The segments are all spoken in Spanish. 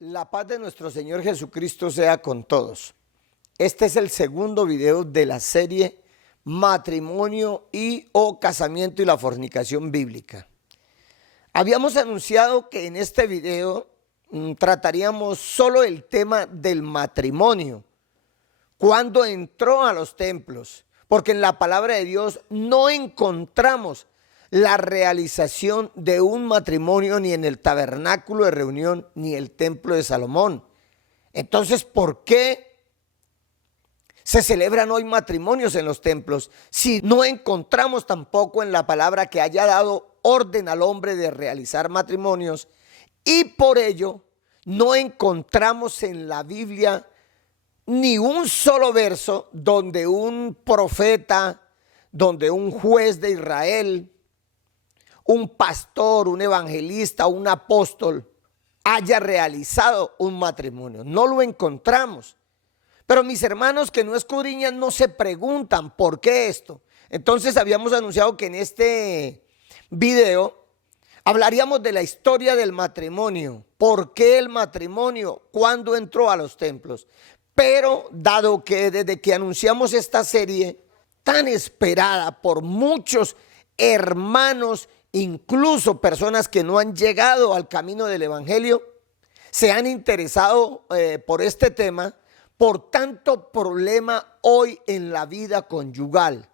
La paz de nuestro Señor Jesucristo sea con todos. Este es el segundo video de la serie Matrimonio y o Casamiento y la Fornicación Bíblica. Habíamos anunciado que en este video trataríamos solo el tema del matrimonio, cuando entró a los templos, porque en la palabra de Dios no encontramos la realización de un matrimonio ni en el tabernáculo de reunión ni el templo de Salomón. Entonces, ¿por qué se celebran hoy matrimonios en los templos si no encontramos tampoco en la palabra que haya dado orden al hombre de realizar matrimonios? Y por ello no encontramos en la Biblia ni un solo verso donde un profeta, donde un juez de Israel, un pastor, un evangelista, un apóstol haya realizado un matrimonio. No lo encontramos. Pero mis hermanos que no escudriñan no se preguntan por qué esto. Entonces habíamos anunciado que en este video hablaríamos de la historia del matrimonio. ¿Por qué el matrimonio? ¿Cuándo entró a los templos? Pero dado que desde que anunciamos esta serie tan esperada por muchos hermanos, incluso personas que no han llegado al camino del evangelio, se han interesado por este tema, por tanto problema hoy en la vida conyugal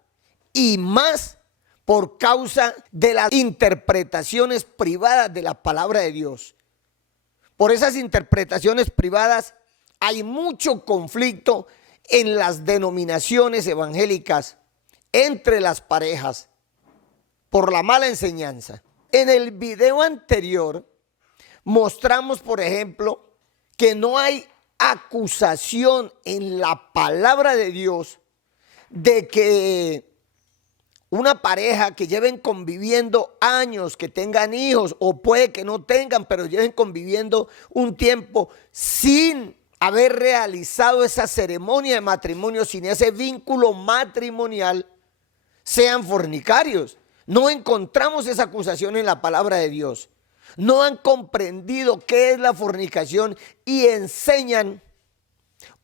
y más por causa de las interpretaciones privadas de la palabra de Dios. Por esas interpretaciones privadas hay mucho conflicto en las denominaciones evangélicas entre las parejas por la mala enseñanza. En el video anterior mostramos, por ejemplo, que no hay acusación en la palabra de Dios de que una pareja que lleven conviviendo años, que tengan hijos o puede que no tengan, pero lleven conviviendo un tiempo sin haber realizado esa ceremonia de matrimonio, sin ese vínculo matrimonial, sean fornicarios. No encontramos esa acusación en la palabra de Dios. No han comprendido qué es la fornicación y enseñan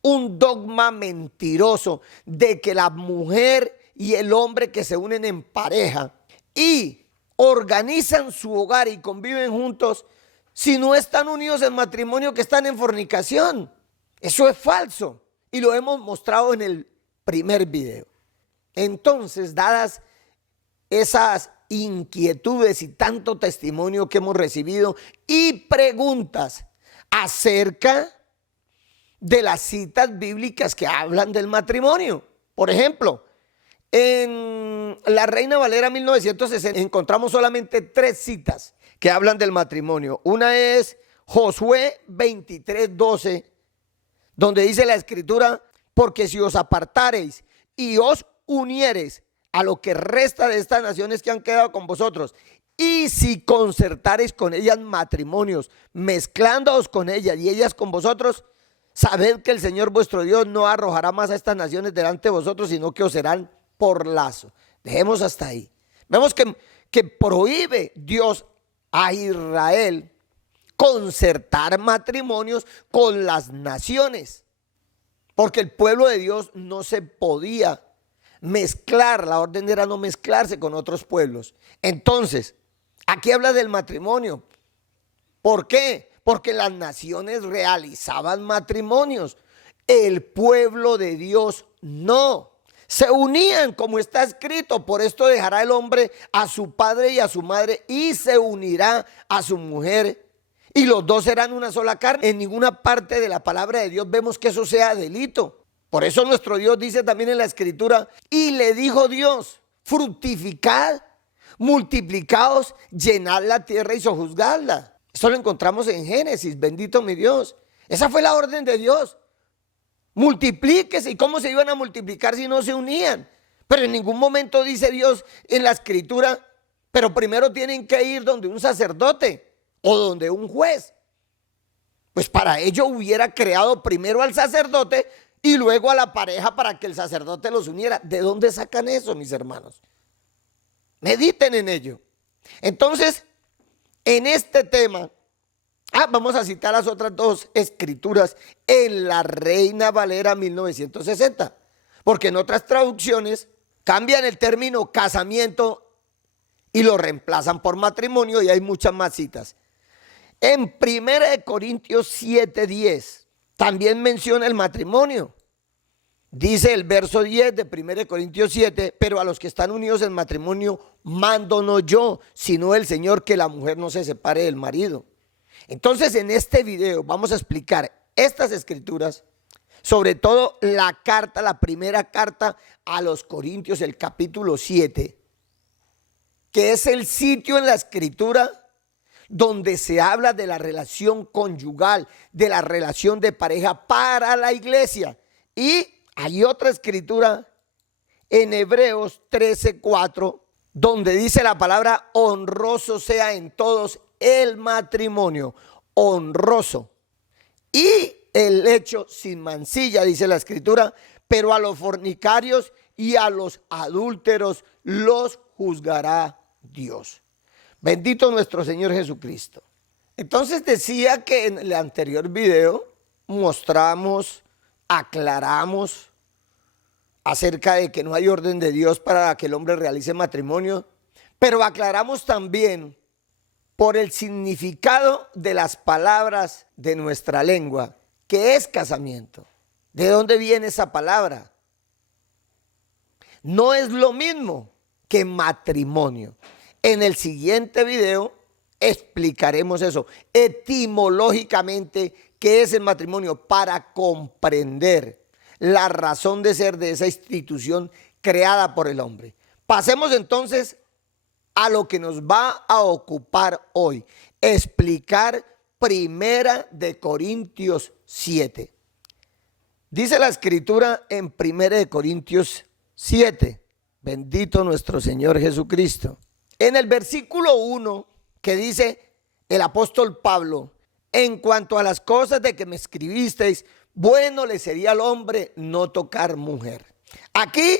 un dogma mentiroso de que la mujer y el hombre que se unen en pareja y organizan su hogar y conviven juntos, si no están unidos en matrimonio, que están en fornicación. Eso es falso y lo hemos mostrado en el primer video. Entonces, dadas esas inquietudes y tanto testimonio que hemos recibido y preguntas acerca de las citas bíblicas que hablan del matrimonio. Por ejemplo, en la Reina Valera 1960 encontramos solamente 3 citas que hablan del matrimonio. Una es Josué 23:12, donde dice la escritura: porque si os apartareis y os uniereis a lo que resta de estas naciones que han quedado con vosotros, y si concertareis con ellas matrimonios, mezclándoos con ellas y ellas con vosotros, sabed que el Señor vuestro Dios no arrojará más a estas naciones delante de vosotros, sino que os serán por lazo. Dejemos hasta ahí. Vemos que prohíbe Dios a Israel concertar matrimonios con las naciones, porque el pueblo de Dios no se podía mezclar, la orden era no mezclarse con otros pueblos. Entonces, aquí habla del matrimonio. ¿Por qué? Porque las naciones realizaban matrimonios, el pueblo de Dios no. Se unían como está escrito: por esto dejará el hombre a su padre y a su madre y se unirá a su mujer y los dos serán una sola carne. En ninguna parte de la palabra de Dios vemos que eso sea delito. Por eso nuestro Dios dice también en la escritura: y le dijo Dios, fructificad, multiplicaos, llenad la tierra y sojuzgadla. Eso lo encontramos en Génesis, bendito mi Dios. Esa fue la orden de Dios. Multiplíquese. ¿Y cómo se iban a multiplicar si no se unían? Pero en ningún momento dice Dios en la escritura: pero primero tienen que ir donde un sacerdote o donde un juez. Pues para ello hubiera creado primero al sacerdote y luego a la pareja para que el sacerdote los uniera. ¿De dónde sacan eso, mis hermanos? Mediten en ello. Entonces, en este tema Vamos a citar las otras dos escrituras en la Reina Valera 1960, porque en otras traducciones cambian el término casamiento y lo reemplazan por matrimonio, y hay muchas más citas. En 1 Corintios 7:10 también menciona el matrimonio. Dice el verso 10 de 1 Corintios 7, pero a los que están unidos en matrimonio mando no yo, sino el Señor, que la mujer no se separe del marido. Entonces, en este video vamos a explicar estas escrituras, sobre todo la carta, la primera carta a los Corintios, el capítulo 7, que es el sitio en la escritura donde se habla de la relación conyugal, de la relación de pareja para la iglesia. Y hay otra escritura en Hebreos 13:4, donde dice la palabra: honroso sea en todos el matrimonio, honroso, y el hecho sin mancilla, dice la escritura, pero a los fornicarios y a los adúlteros los juzgará Dios. Bendito nuestro Señor Jesucristo. Entonces decía que en el anterior video mostramos, aclaramos acerca de que no hay orden de Dios para que el hombre realice matrimonio, pero aclaramos también por el significado de las palabras de nuestra lengua, que es casamiento. ¿De dónde viene esa palabra? No es lo mismo que matrimonio. En el siguiente video explicaremos eso, etimológicamente, qué es el matrimonio, para comprender la razón de ser de esa institución creada por el hombre. Pasemos entonces a lo que nos va a ocupar hoy, explicar 1 Corintios 7. Dice la escritura en 1 Corintios 7, bendito nuestro Señor Jesucristo. En el versículo 1, que dice el apóstol Pablo: en cuanto a las cosas de que me escribisteis, bueno le sería al hombre no tocar mujer. Aquí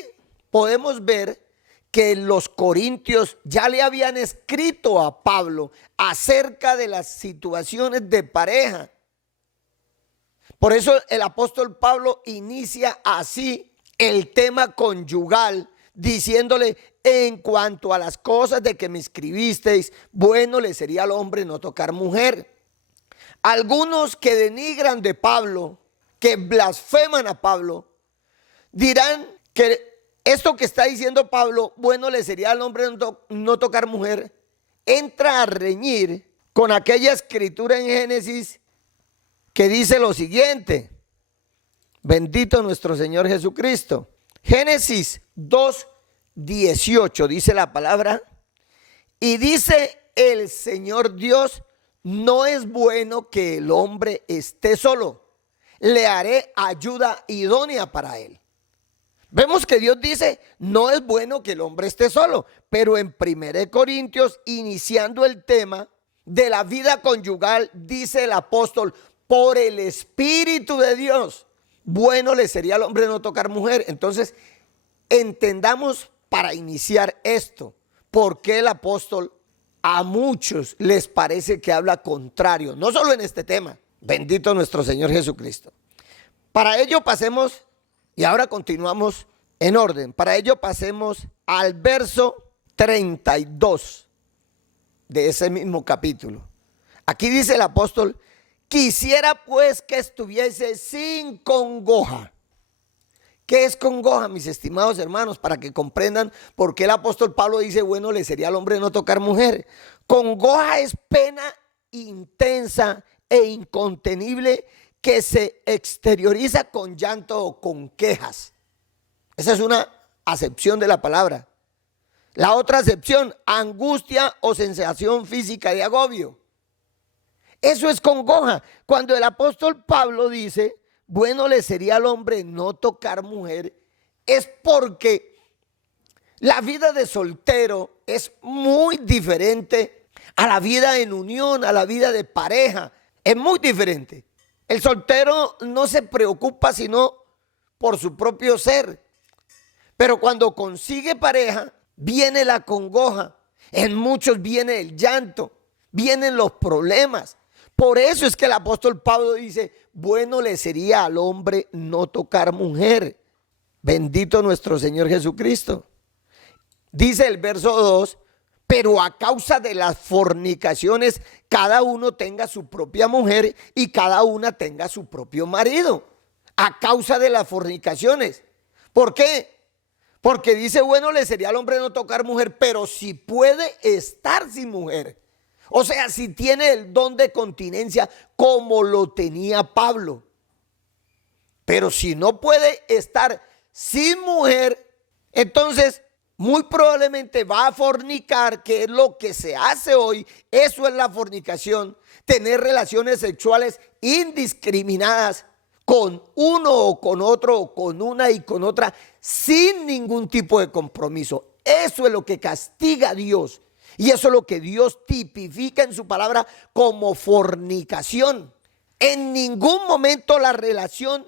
podemos ver que los corintios ya le habían escrito a Pablo acerca de las situaciones de pareja. Por eso el apóstol Pablo inicia así el tema conyugal, diciéndole: en cuanto a las cosas de que me escribisteis, bueno le sería al hombre no tocar mujer. Algunos que denigran de Pablo, que blasfeman a Pablo, dirán que esto que está diciendo Pablo, bueno le sería al hombre no tocar mujer, entra a reñir con aquella escritura en Génesis que dice lo siguiente: bendito nuestro Señor Jesucristo. Génesis 2:18 dice la palabra: y dice el Señor Dios, no es bueno que el hombre esté solo, le haré ayuda idónea para él. Vemos que Dios dice: no es bueno que el hombre esté solo, pero en 1 Corintios, iniciando el tema de la vida conyugal, dice el apóstol: por el Espíritu de Dios, bueno le sería al hombre no tocar mujer. Entonces, entendamos para iniciar esto, por qué el apóstol a muchos les parece que habla contrario, no solo en este tema. Bendito nuestro Señor Jesucristo. Para ello pasemos, y ahora continuamos en orden, para ello pasemos al verso 32 de ese mismo capítulo. Aquí dice el apóstol: quisiera pues que estuviese sin congoja. ¿Qué es congoja, mis estimados hermanos? Para que comprendan por qué el apóstol Pablo dice: bueno le sería al hombre no tocar mujer. Congoja es pena intensa e incontenible que se exterioriza con llanto o con quejas. Esa es una acepción de la palabra. La otra acepción: angustia o sensación física de agobio. Eso es congoja. Cuando el apóstol Pablo dice: bueno le sería al hombre no tocar mujer, es porque la vida de soltero es muy diferente a la vida en unión, a la vida de pareja. Es muy diferente. El soltero no se preocupa sino por su propio ser. Pero cuando consigue pareja, viene la congoja. En muchos viene el llanto, vienen los problemas. Por eso es que el apóstol Pablo dice, bueno le sería al hombre no tocar mujer. Bendito nuestro Señor Jesucristo. Dice el verso 2, pero a causa de las fornicaciones, cada uno tenga su propia mujer y cada una tenga su propio marido. A causa de las fornicaciones. ¿Por qué? Porque dice, bueno le sería al hombre no tocar mujer, pero si puede estar sin mujer. O sea, si tiene el don de continencia como lo tenía Pablo. Pero si no puede estar sin mujer, entonces muy probablemente va a fornicar, que es lo que se hace hoy. Eso es la fornicación, tener relaciones sexuales indiscriminadas con uno o con otro, o con una y con otra, sin ningún tipo de compromiso. Eso es lo que castiga a Dios. Y eso es lo que Dios tipifica en su palabra como fornicación. En ningún momento la relación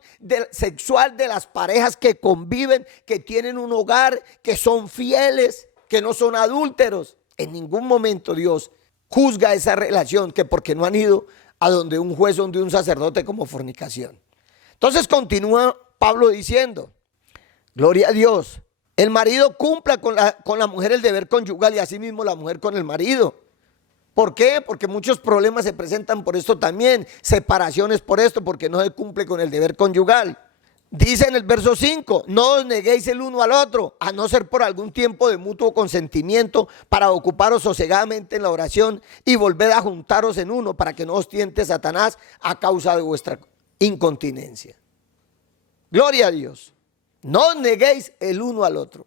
sexual de las parejas que conviven, que tienen un hogar, que son fieles, que no son adúlteros, en ningún momento Dios juzga esa relación, que porque no han ido a donde un juez o donde un sacerdote, como fornicación. Entonces continúa Pablo diciendo, gloria a Dios, el marido cumpla con la mujer el deber conyugal y asimismo la mujer con el marido. ¿Por qué? Porque muchos problemas se presentan por esto también, separaciones por esto, porque no se cumple con el deber conyugal. Dice en el verso 5, no os neguéis el uno al otro, a no ser por algún tiempo de mutuo consentimiento, para ocuparos sosegadamente en la oración y volver a juntaros en uno, para que no os tiente Satanás a causa de vuestra incontinencia. Gloria a Dios. No os neguéis el uno al otro.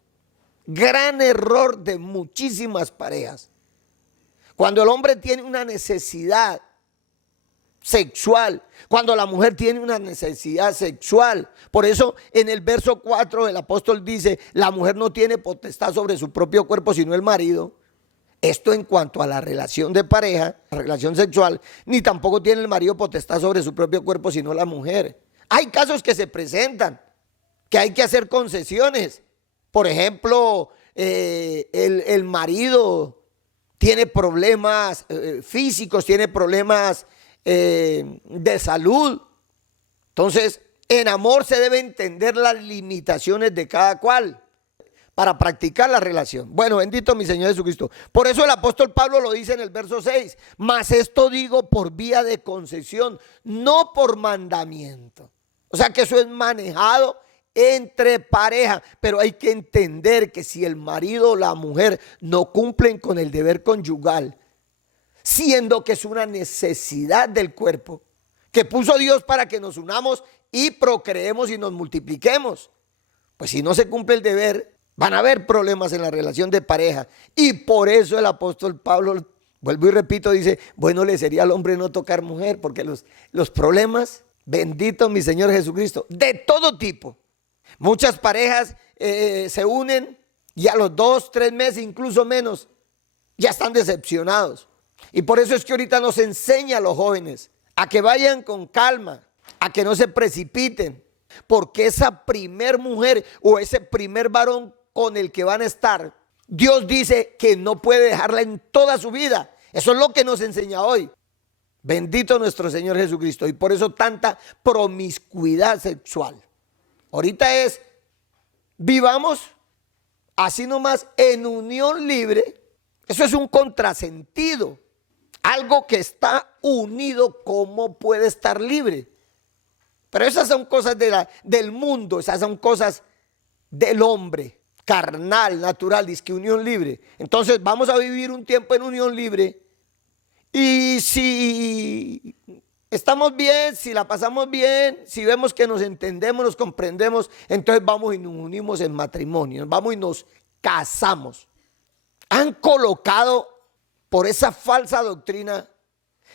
Gran error de muchísimas parejas. Cuando el hombre tiene una necesidad sexual, cuando la mujer tiene una necesidad sexual. Por eso en el verso 4 el apóstol dice, la mujer no tiene potestad sobre su propio cuerpo sino el marido. Esto en cuanto a la relación de pareja, la relación sexual, ni tampoco tiene el marido potestad sobre su propio cuerpo sino la mujer. Hay casos que se presentan, que hay que hacer concesiones. Por ejemplo, el marido tiene problemas físicos, tiene problemas de salud. Entonces, en amor se debe entender las limitaciones de cada cual para practicar la relación. Bueno, bendito mi Señor Jesucristo. Por eso el apóstol Pablo lo dice en el verso 6, mas esto digo por vía de concesión, no por mandamiento. O sea que eso es manejado entre pareja, pero hay que entender que si el marido o la mujer no cumplen con el deber conyugal, siendo que es una necesidad del cuerpo, que puso Dios para que nos unamos y procreemos y nos multipliquemos, pues si no se cumple el deber, van a haber problemas en la relación de pareja. Y por eso el apóstol Pablo, vuelvo y repito, dice, bueno le sería al hombre no tocar mujer, porque los problemas, bendito mi Señor Jesucristo, de todo tipo. Muchas parejas se unen y a los 2, 3 meses, incluso menos, ya están decepcionados. Y por eso es que ahorita nos enseña a los jóvenes a que vayan con calma, a que no se precipiten, porque esa primer mujer o ese primer varón con el que van a estar, Dios dice que no puede dejarla en toda su vida. Eso es lo que nos enseña hoy. Bendito nuestro Señor Jesucristo. Y por eso tanta promiscuidad sexual. Ahorita es, vivamos así nomás en unión libre. Eso es un contrasentido. Algo que está unido, ¿cómo puede estar libre? Pero esas son cosas del mundo, esas son cosas del hombre, carnal, natural, dice que unión libre. Entonces vamos a vivir un tiempo en unión libre y si estamos bien, si la pasamos bien, si vemos que nos entendemos, nos comprendemos, entonces vamos y nos unimos en matrimonio, vamos y nos casamos. Han colocado por esa falsa doctrina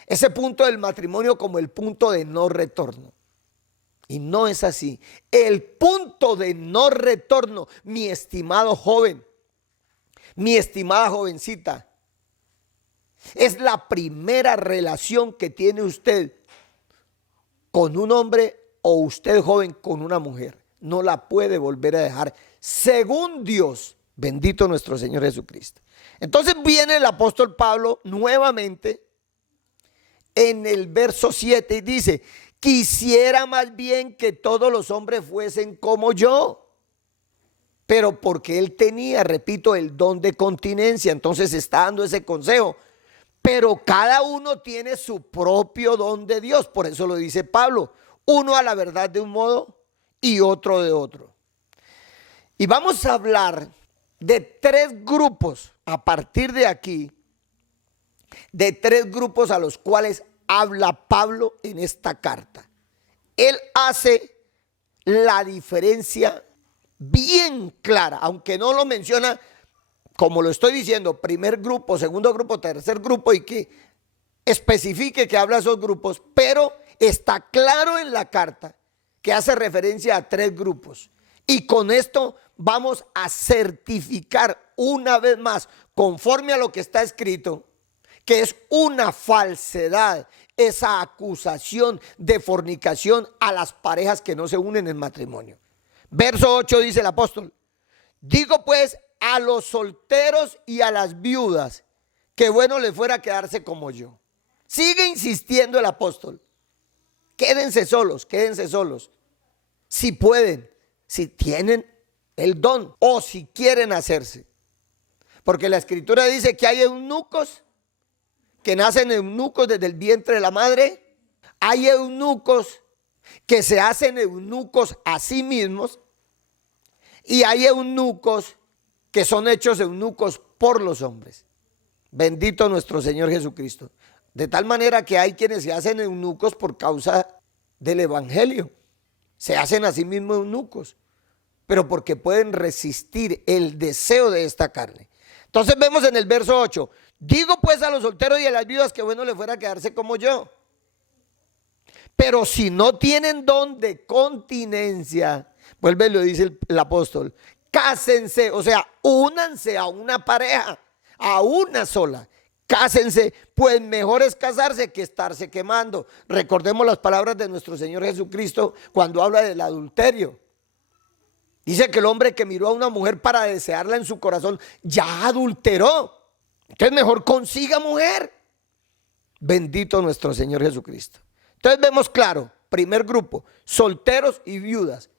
ese punto del matrimonio como el punto de no retorno. Y no es así. El punto de no retorno, mi estimado joven, mi estimada jovencita, es la primera relación que tiene usted con un hombre o usted joven con una mujer. No la puede volver a dejar según Dios. Bendito nuestro Señor Jesucristo. Entonces viene el apóstol Pablo nuevamente en el verso 7 y dice: quisiera más bien que todos los hombres fuesen como yo. Pero porque él tenía, repito, el don de continencia, entonces está dando ese consejo. Pero cada uno tiene su propio don de Dios. Por eso lo dice Pablo: uno a la verdad de un modo y otro de otro. Y vamos a hablar de tres grupos a partir de aquí, de tres grupos a los cuales habla Pablo en esta carta. Él hace la diferencia bien clara, aunque no lo menciona como lo estoy diciendo, primer grupo, segundo grupo, tercer grupo, y que especifique que habla de esos grupos, pero está claro en la carta que hace referencia a tres grupos. Y con esto vamos a certificar una vez más, conforme a lo que está escrito, que es una falsedad esa acusación de fornicación a las parejas que no se unen en matrimonio. Verso 8 dice el apóstol: digo pues a los solteros y a las viudas que bueno les fuera quedarse como yo. Sigue insistiendo el apóstol: quédense solos, si pueden, si tienen el don o si quieren hacerse. Porque la escritura dice que hay eunucos que nacen eunucos desde el vientre de la madre. Hay eunucos que se hacen eunucos a sí mismos, y hay eunucos que son hechos eunucos por los hombres. Bendito nuestro Señor Jesucristo. De tal manera que hay quienes se hacen eunucos por causa del evangelio. Se hacen a sí mismos eunucos, pero porque pueden resistir el deseo de esta carne. Entonces vemos en el verso 8: digo pues a los solteros y a las viudas que bueno les fuera quedarse como yo. Pero si no tienen don de continencia, vuelve y lo dice el apóstol, cásense, o sea, únanse a una pareja, a una sola. Cásense, pues mejor es casarse que estarse quemando. Recordemos las palabras de nuestro Señor Jesucristo cuando habla del adulterio. Dice que el hombre que miró a una mujer para desearla en su corazón ya adulteró. Entonces mejor consiga mujer. Bendito nuestro Señor Jesucristo. Entonces vemos claro, primer grupo, solteros y viudas.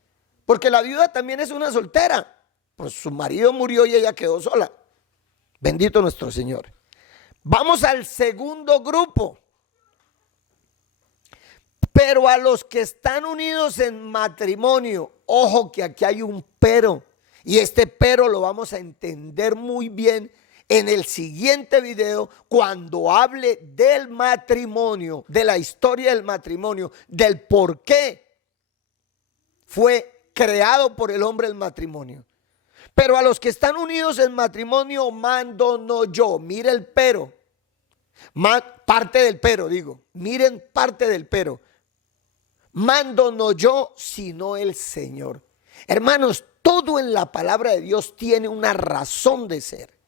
Porque la viuda también es una soltera. Pues su marido murió y ella quedó sola. Bendito nuestro Señor. Vamos al segundo grupo. Pero a los que están unidos en matrimonio, ojo que aquí hay un pero. Y este pero lo vamos a entender muy bien en el siguiente video, cuando hable del matrimonio, de la historia del matrimonio, del por qué fue creado por el hombre el matrimonio. Pero a los que están unidos en matrimonio mando no yo. Mire el pero. Parte del pero, digo. Miren parte del pero. Mando no yo, sino el Señor. Hermanos, todo en la palabra de Dios tiene una razón de ser.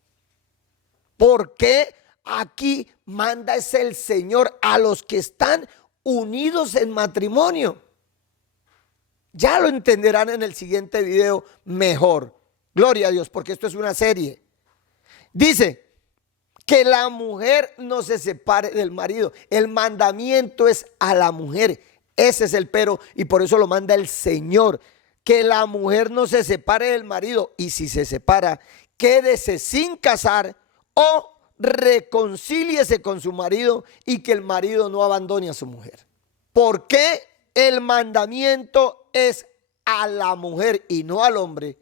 ¿Por qué aquí manda es el Señor a los que están unidos en matrimonio? Ya lo entenderán en el siguiente video mejor. Gloria a Dios, porque esto es una serie. Dice que la mujer no se separe del marido. El mandamiento es a la mujer. Ese es el pero, y por eso lo manda el Señor. Que la mujer no se separe del marido, y si se separa, quédese sin casar o reconcíliese con su marido, y que el marido no abandone a su mujer. ¿Por qué el mandamiento es a la mujer y no al hombre?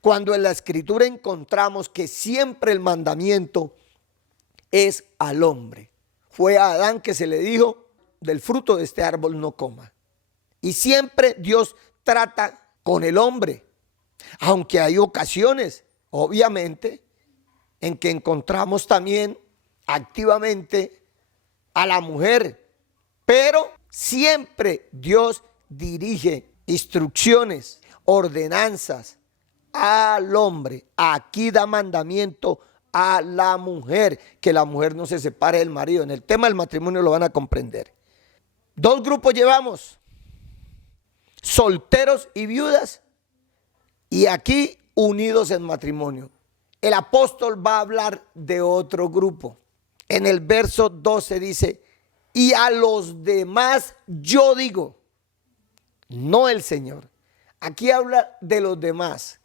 Cuando en la escritura encontramos que siempre el mandamiento es al hombre. Fue a Adán que se le dijo: del fruto de este árbol no coma. Y siempre Dios trata con el hombre, aunque hay ocasiones, obviamente, en que encontramos también activamente a la mujer, pero siempre Dios dirige instrucciones, ordenanzas al hombre. Aquí da mandamiento a la mujer, que la mujer no se separe del marido. En el tema del matrimonio lo van a comprender. Dos grupos llevamos: solteros y viudas, y aquí unidos en matrimonio. El apóstol va a hablar de otro grupo. En el verso 12 dice: y a los demás yo digo, no el Señor. Aquí habla de los demás.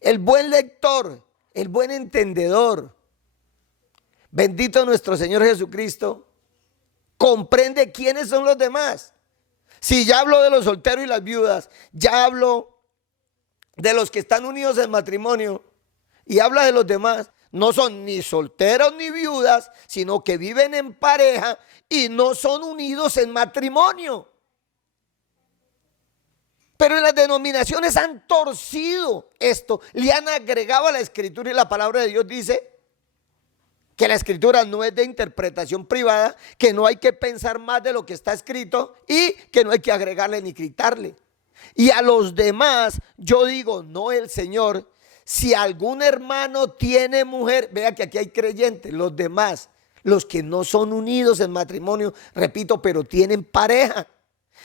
El buen lector, el buen entendedor, bendito nuestro Señor Jesucristo, comprende quiénes son los demás. Si ya hablo de los solteros y las viudas, ya hablo de los que están unidos en matrimonio y habla de los demás, no son ni solteros ni viudas, sino que viven en pareja y no son unidos en matrimonio. Pero en las denominaciones han torcido esto, le han agregado a la Escritura, y la palabra de Dios dice que la Escritura no es de interpretación privada, que no hay que pensar más de lo que está escrito y que no hay que agregarle ni quitarle. Y a los demás yo digo, no el Señor, si algún hermano tiene mujer, vea que aquí hay creyentes, los demás, los que no son unidos en matrimonio, repito, pero tienen pareja.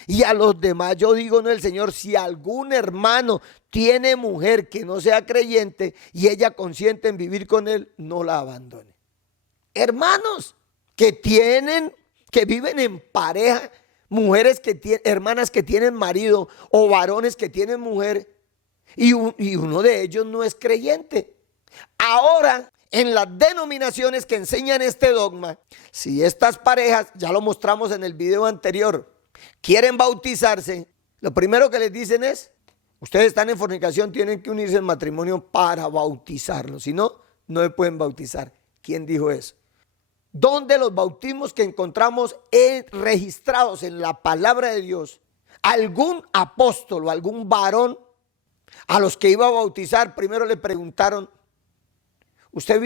Y a los demás yo digo, no el Señor, si algún hermano tiene mujer que no sea creyente y ella consiente en vivir con él, no la abandone. Hermanos que viven en pareja, mujeres que tienen, hermanas que tienen marido o varones que tienen mujer y uno de ellos no es creyente. Ahora, en las denominaciones que enseñan este dogma, si estas parejas, ya lo mostramos en el video anterior, quieren bautizarse, lo primero que les dicen es, ustedes están en fornicación, tienen que unirse en matrimonio para bautizarlos, si no, no se pueden bautizar. ¿Quién dijo eso? ¿Dónde los bautismos que encontramos registrados en la palabra de Dios, algún apóstol o algún varón a los que iba a bautizar, primero le preguntaron, ¿usted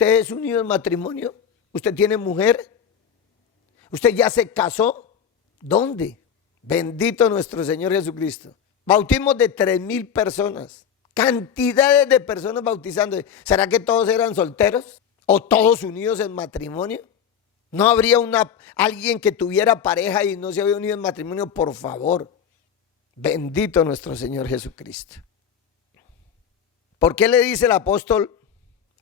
es unido en matrimonio? ¿Usted tiene mujer? ¿Usted ya se casó? ¿Dónde? Bendito nuestro Señor Jesucristo. Bautismos de 3,000 personas. Cantidades de personas bautizando. ¿Será que todos eran solteros? ¿O todos unidos en matrimonio? ¿No habría alguien que tuviera pareja y no se había unido en matrimonio? Por favor. Bendito nuestro Señor Jesucristo. ¿Por qué le dice el apóstol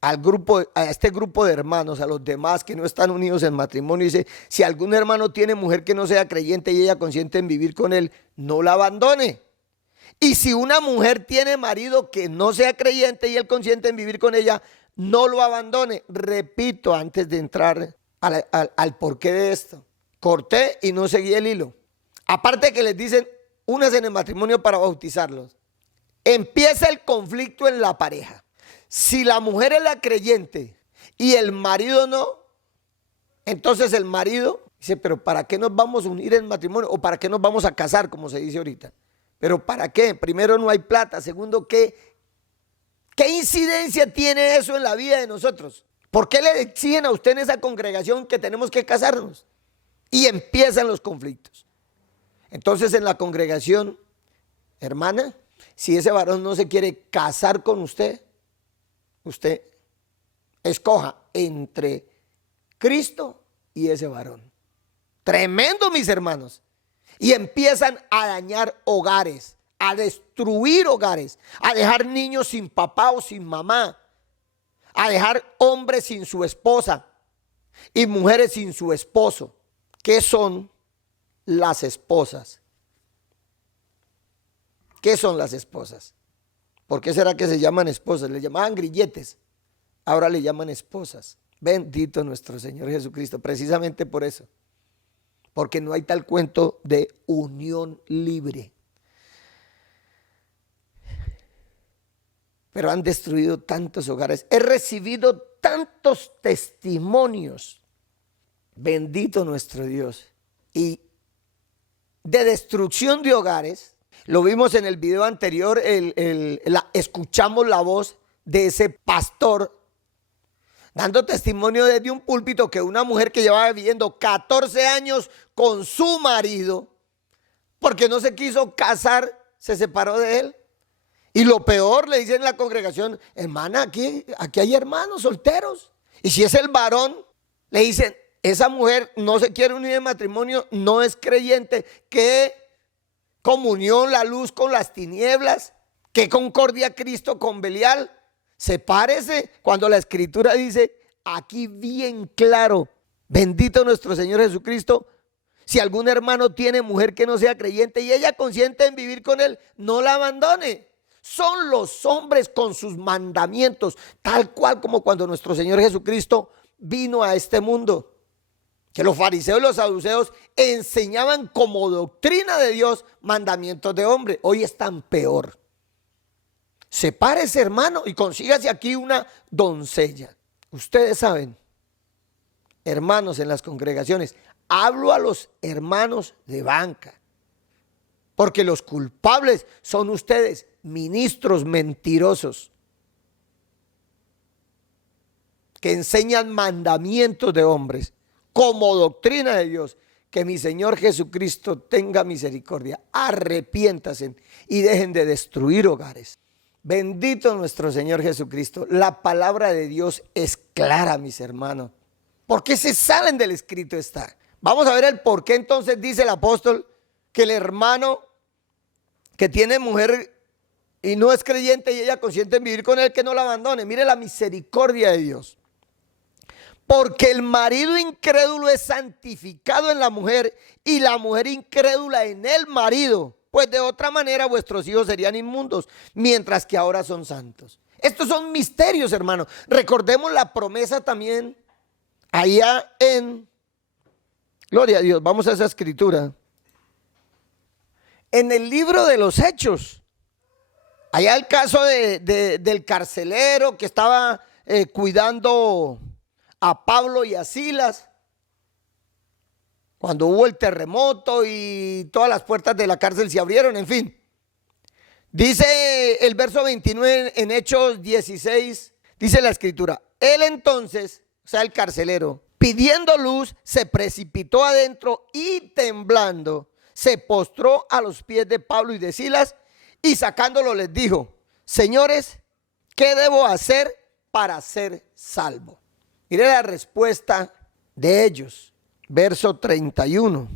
a este grupo de hermanos, a los demás que no están unidos en matrimonio? Dice, si algún hermano tiene mujer que no sea creyente y ella consiente en vivir con él, no la abandone. Y si una mujer tiene marido que no sea creyente y él consiente en vivir con ella, no lo abandone. Repito, antes de entrar al porqué de esto, corté y no seguí el hilo. Aparte que les dicen, únanse en el matrimonio para bautizarlos. Empieza el conflicto en la pareja. Si la mujer es la creyente y el marido no, entonces el marido dice, pero ¿para qué nos vamos a unir en matrimonio? ¿O para qué nos vamos a casar, como se dice ahorita? ¿Pero para qué? Primero, no hay plata. Segundo, ¿qué incidencia tiene eso en la vida de nosotros? ¿Por qué le exigen a usted en esa congregación que tenemos que casarnos? Y empiezan los conflictos. Entonces en la congregación, hermana, si ese varón no se quiere casar con usted, usted escoja entre Cristo y ese varón. Tremendo, mis hermanos. Y empiezan a dañar hogares, a destruir hogares, a dejar niños sin papá o sin mamá, a dejar hombres sin su esposa y mujeres sin su esposo. ¿Qué son las esposas? ¿Qué son las esposas? ¿Por qué será que se llaman esposas? Le llamaban grilletes, ahora le llaman esposas. Bendito nuestro Señor Jesucristo, precisamente por eso. Porque no hay tal cuento de unión libre. Pero han destruido tantos hogares. He recibido tantos testimonios. Bendito nuestro Dios. Y de destrucción de hogares, lo vimos en el video anterior, escuchamos la voz de ese pastor dando testimonio desde un púlpito que una mujer que llevaba viviendo 14 años con su marido, porque no se quiso casar, se separó de él. Y lo peor, le dicen en la congregación, hermana, aquí hay hermanos solteros. Y si es el varón, le dicen, esa mujer no se quiere unir en matrimonio, no es creyente. ¿Qué comunión la luz con las tinieblas? ¿Qué concordia Cristo con Belial? Sepárese, cuando la Escritura dice aquí bien claro Bendito nuestro Señor Jesucristo. Si algún hermano tiene mujer que no sea creyente y ella consiente en vivir con él, no la abandone. Son los hombres con sus mandamientos, tal cual como cuando nuestro Señor Jesucristo vino a este mundo. Que los fariseos y los saduceos enseñaban como doctrina de Dios mandamientos de hombre. Hoy están peor. Sepárese, hermano, y consígase aquí una doncella. Ustedes saben, hermanos en las congregaciones, hablo a los hermanos de banca, porque los culpables son ustedes, ministros mentirosos, que enseñan mandamientos de hombres como doctrina de Dios. Que mi Señor Jesucristo tenga misericordia, arrepiéntanse y dejen de destruir hogares. Bendito nuestro Señor Jesucristo. La palabra de Dios es clara, mis hermanos. ¿Por qué se salen del escrito está? Vamos a ver el por qué entonces dice el apóstol que el hermano que tiene mujer y no es creyente y ella consiente en vivir con él, que no la abandone. Mire la misericordia de Dios. Porque el marido incrédulo es santificado en la mujer y la mujer incrédula en el marido. Pues de otra manera vuestros hijos serían inmundos, mientras que ahora son santos. Estos son misterios, hermanos. Recordemos la promesa también allá en, gloria a Dios, vamos a esa escritura. En el libro de los Hechos, allá el caso del carcelero que estaba cuidando a Pablo y a Silas, cuando hubo el terremoto y todas las puertas de la cárcel se abrieron, en fin. Dice el verso 29 en Hechos 16, dice la escritura, él entonces, o sea el carcelero, pidiendo luz, se precipitó adentro y temblando, se postró a los pies de Pablo y de Silas y sacándolo les dijo, señores, ¿qué debo hacer para ser salvo? Mire la respuesta de ellos, verso 31.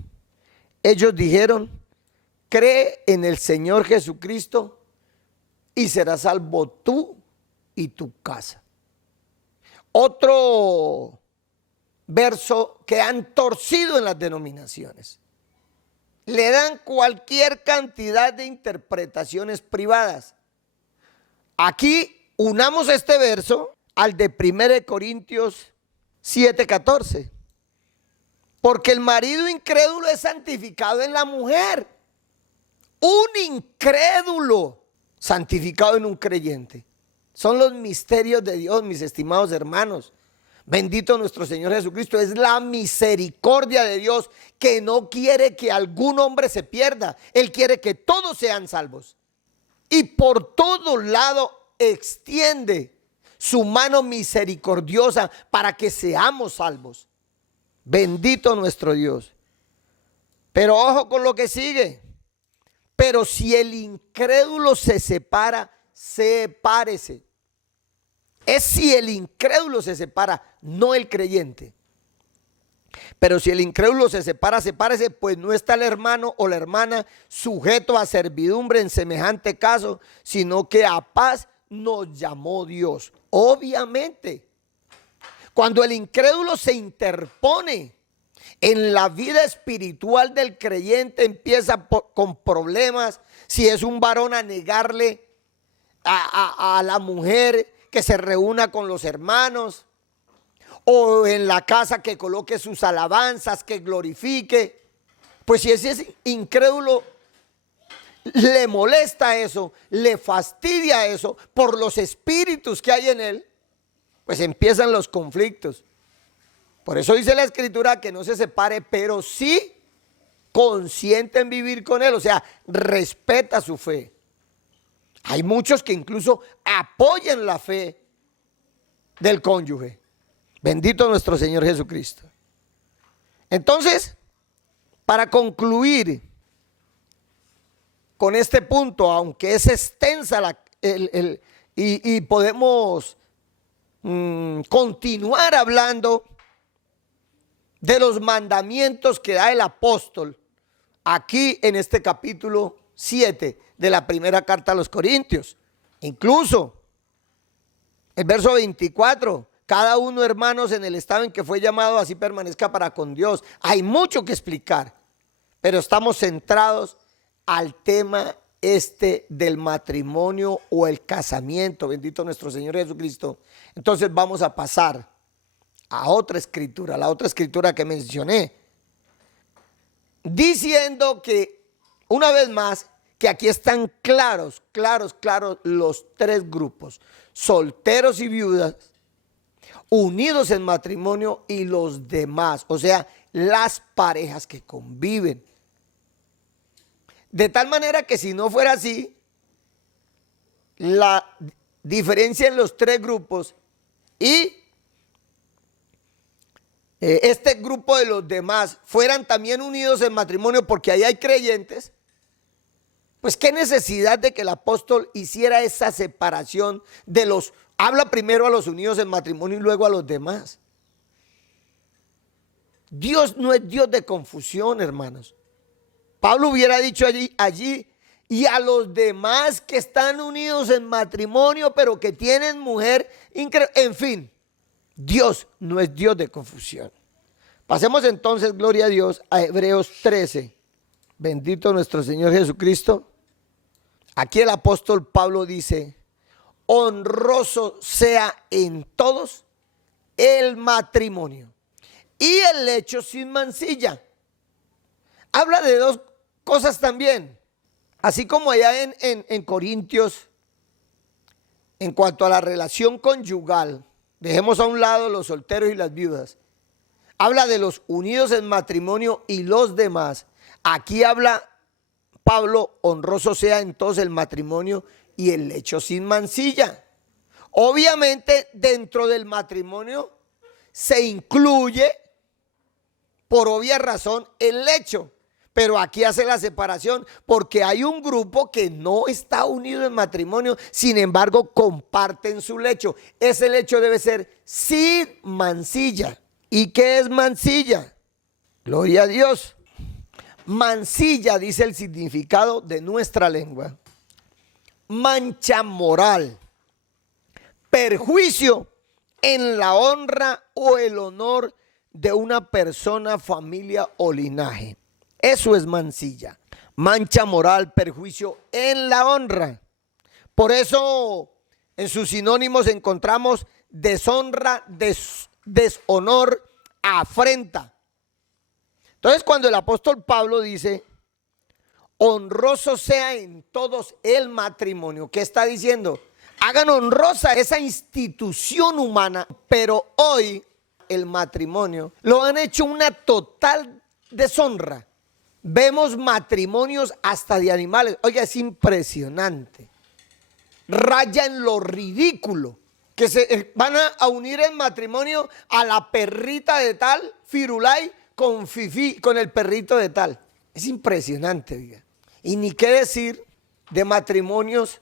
Ellos dijeron, cree en el Señor Jesucristo y serás salvo tú y tu casa. Otro verso que han torcido en las denominaciones. Le dan cualquier cantidad de interpretaciones privadas. Aquí unamos este verso al de 1 Corintios 7:14. Porque el marido incrédulo es santificado en la mujer. Un incrédulo santificado en un creyente. Son los misterios de Dios, mis estimados hermanos. Bendito nuestro Señor Jesucristo. Es la misericordia de Dios que no quiere que algún hombre se pierda. Él quiere que todos sean salvos. Y por todo lado extiende su mano misericordiosa para que seamos salvos. Bendito nuestro Dios. Pero ojo con lo que sigue. Pero si el incrédulo se separa, sepárese. Es si el incrédulo se separa, no el creyente. Pero si el incrédulo se separa, sepárese, pues no está el hermano o la hermana sujeto a servidumbre en semejante caso, sino que a paz nos llamó Dios. Obviamente, cuando el incrédulo se interpone en la vida espiritual del creyente, empieza con problemas. Si es un varón, a negarle a la mujer que se reúna con los hermanos, o en la casa que coloque sus alabanzas, que glorifique. Pues si ese es incrédulo, le molesta eso, le fastidia eso por los espíritus que hay en él, pues empiezan los conflictos. Por eso dice la escritura que no se separe, pero sí consiente en vivir con él, o sea, respeta su fe. Hay muchos que incluso apoyan la fe del cónyuge. Bendito nuestro Señor Jesucristo. Entonces, para concluir con este punto, aunque es extensa y podemos continuar hablando de los mandamientos que da el apóstol aquí en este capítulo 7 de la primera carta a los Corintios. Incluso el verso 24, cada uno, hermanos, en el estado en que fue llamado, así permanezca para con Dios. Hay mucho que explicar, pero estamos centrados al tema del matrimonio o el casamiento. Bendito nuestro Señor Jesucristo. Entonces vamos a pasar a otra escritura, la otra escritura que mencioné, diciendo que, una vez más, que aquí están claros los tres grupos: solteros y viudas, unidos en matrimonio, y los demás, o sea, las parejas que conviven. De tal manera que si no fuera así, la diferencia en los tres grupos y este grupo de los demás fueran también unidos en matrimonio, porque ahí hay creyentes, pues qué necesidad de que el apóstol hiciera esa separación de los, habla primero a los unidos en matrimonio y luego a los demás. Dios no es Dios de confusión, hermanos. Pablo hubiera dicho allí, y a los demás que están unidos en matrimonio, pero que tienen mujer, en fin. Dios no es Dios de confusión. Pasemos entonces, gloria a Dios, a Hebreos 13. Bendito nuestro Señor Jesucristo. Aquí el apóstol Pablo dice: honroso sea en todos el matrimonio y el lecho sin mancilla. Habla de dos cosas también. Así como allá en Corintios, en cuanto a la relación conyugal, dejemos a un lado los solteros y las viudas. Habla de los unidos en matrimonio y los demás. Aquí habla Pablo: honroso sea entonces el matrimonio y el lecho sin mancilla. Obviamente dentro del matrimonio se incluye, por obvia razón, el lecho. Pero aquí hace la separación porque hay un grupo que no está unido en matrimonio, sin embargo comparten su lecho. Ese lecho debe ser sin mancilla. ¿Y qué es mancilla? Gloria a Dios. Mancilla, dice el significado de nuestra lengua: mancha moral, perjuicio en la honra o el honor de una persona, familia o linaje. Eso es mancilla. Mancha moral, perjuicio en la honra. Por eso en sus sinónimos encontramos deshonra, deshonor, afrenta. Entonces, cuando el apóstol Pablo dice: honroso sea en todos el matrimonio, ¿qué está diciendo? Hagan honrosa esa institución humana, pero hoy el matrimonio lo han hecho una total deshonra. Vemos matrimonios hasta de animales. Oiga, es impresionante. Raya en lo ridículo. Que se van a unir en matrimonio a la perrita de tal, Firulay, con Fifi, con el perrito de tal. Es impresionante, diga. Y ni qué decir de matrimonios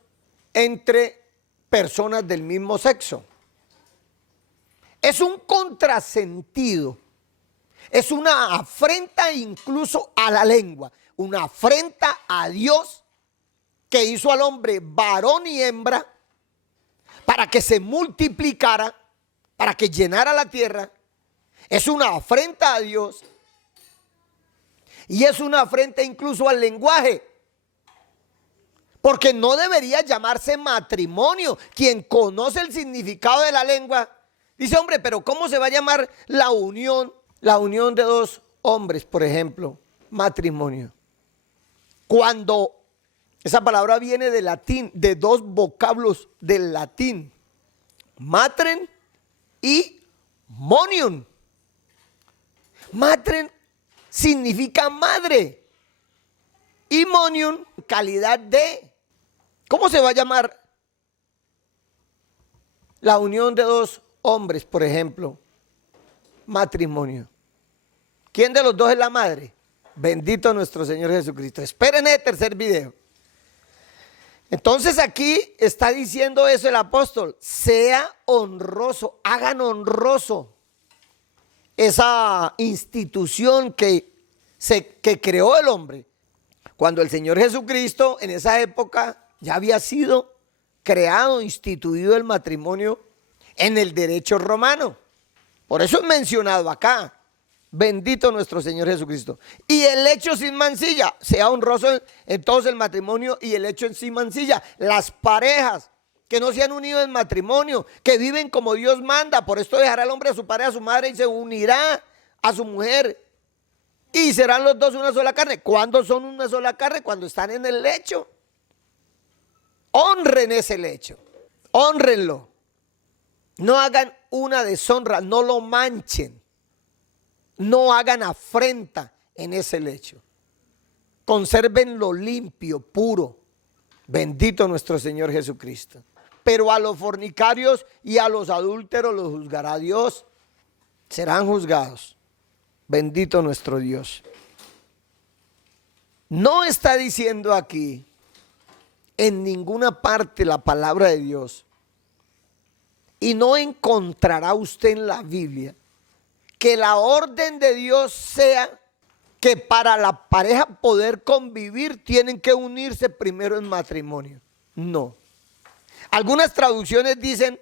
entre personas del mismo sexo. Es un contrasentido. Es una afrenta incluso a la lengua, una afrenta a Dios, que hizo al hombre varón y hembra para que se multiplicara, para que llenara la tierra. Es una afrenta a Dios y es una afrenta incluso al lenguaje, porque no debería llamarse matrimonio. Quien conoce el significado de la lengua dice: hombre, pero ¿cómo se va a llamar la unión? La unión de dos hombres, por ejemplo, matrimonio. Cuando esa palabra viene del latín, de dos vocablos del latín: matren y monium. Matren significa madre y monium, calidad de. ¿Cómo se va a llamar la unión de dos hombres, por ejemplo? Matrimonio. ¿Quién de los dos es la madre? Bendito nuestro Señor Jesucristo. Esperen el tercer video. Entonces aquí está diciendo eso el apóstol: sea honroso, hagan honroso esa institución que creó el hombre. Cuando el Señor Jesucristo en esa época ya había sido creado, instituido el matrimonio en el derecho romano. Por eso es mencionado acá. Bendito nuestro Señor Jesucristo. Y el hecho sin mancilla, sea honroso entonces el matrimonio y el hecho en sin mancilla. Las parejas que no se han unido en matrimonio, que viven como Dios manda. Por esto dejará el hombre a su padre, a su madre y se unirá a su mujer. Y serán los dos una sola carne. ¿Cuándo son una sola carne? Cuando están en el lecho. Honren ese lecho. Honrenlo. No hagan una deshonra, no lo manchen. No hagan afrenta en ese lecho. Consérvenlo limpio, puro. Bendito nuestro Señor Jesucristo. Pero a los fornicarios y a los adúlteros los juzgará Dios. Serán juzgados. Bendito nuestro Dios. No está diciendo aquí en ninguna parte la palabra de Dios, y no encontrará usted en la Biblia que la orden de Dios sea que para la pareja poder convivir tienen que unirse primero en matrimonio. No. Algunas traducciones dicen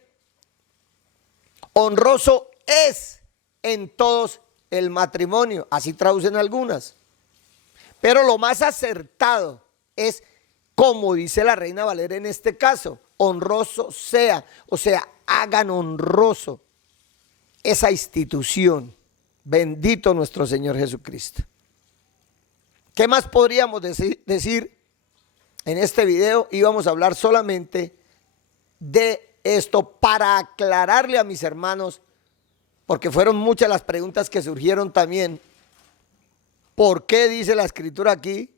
honroso es en todos el matrimonio, así traducen algunas. Pero lo más acertado es como dice la Reina Valera en este caso, honroso sea, o sea, hagan honroso esa institución. Bendito nuestro Señor Jesucristo. ¿Qué más podríamos decir en este video? Íbamos a hablar solamente de esto para aclararle a mis hermanos, porque fueron muchas las preguntas que surgieron también. ¿Por qué dice la Escritura aquí?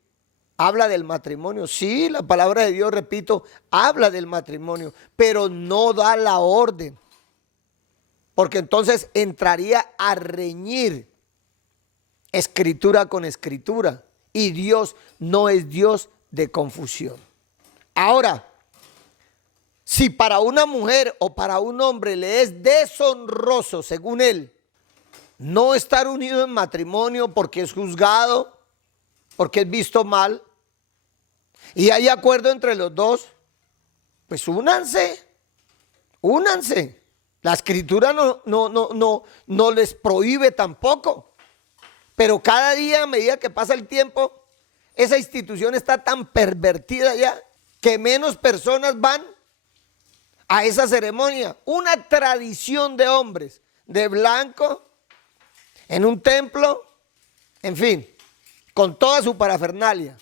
Habla del matrimonio. Sí, la palabra de Dios, repito, habla del matrimonio, pero no da la orden. Porque entonces entraría a reñir escritura con escritura. Y Dios no es Dios de confusión. Ahora, si para una mujer o para un hombre le es deshonroso, según él, no estar unido en matrimonio porque es juzgado, porque es visto mal, y hay acuerdo entre los dos, pues únanse. La escritura no les prohíbe tampoco. Pero cada día, a medida que pasa el tiempo, esa institución está tan pervertida ya que menos personas van a esa ceremonia. Una tradición de hombres de blanco en un templo, en fin, con toda su parafernalia.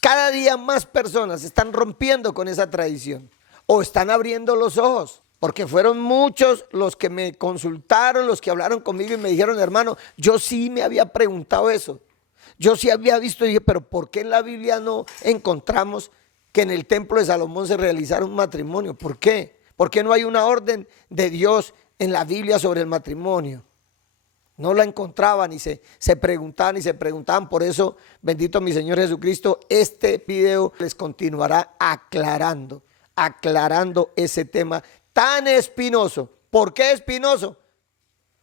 Cada día más personas están rompiendo con esa tradición o están abriendo los ojos, porque fueron muchos los que me consultaron, los que hablaron conmigo y me dijeron, hermano, yo sí me había preguntado eso. Yo sí había visto y dije, pero ¿por qué en la Biblia no encontramos que en el templo de Salomón se realizara un matrimonio? ¿Por qué? ¿Por qué no hay una orden de Dios en la Biblia sobre el matrimonio? No la encontraban y se preguntaban. Por eso, bendito mi Señor Jesucristo, este video les continuará aclarando ese tema tan espinoso. ¿Por qué espinoso?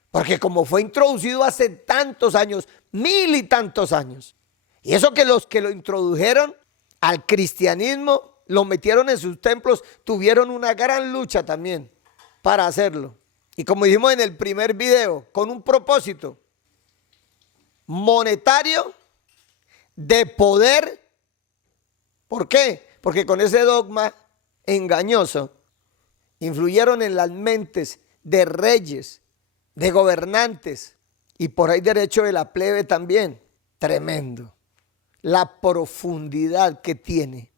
Porque como fue introducido hace tantos años, 1000 y tantos años, y eso que los que lo introdujeron al cristianismo, lo metieron en sus templos, tuvieron una gran lucha también para hacerlo. Y como dijimos en el primer video, con un propósito monetario, de poder. ¿Por qué? Porque con ese dogma engañoso influyeron en las mentes de reyes, de gobernantes y por ahí derecho de la plebe también. Tremendo la profundidad que tiene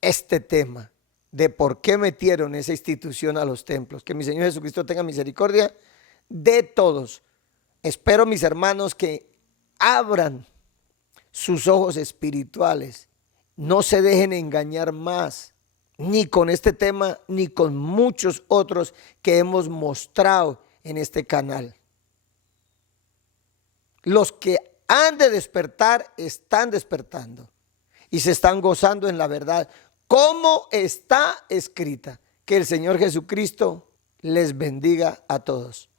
este tema de por qué metieron esa institución a los templos. Que mi Señor Jesucristo tenga misericordia de todos. Espero, mis hermanos, que abran sus ojos espirituales. No se dejen engañar más, ni con este tema, ni con muchos otros que hemos mostrado en este canal. Los que han de despertar están despertando y se están gozando en la verdad, como está escrita. Que el Señor Jesucristo les bendiga a todos.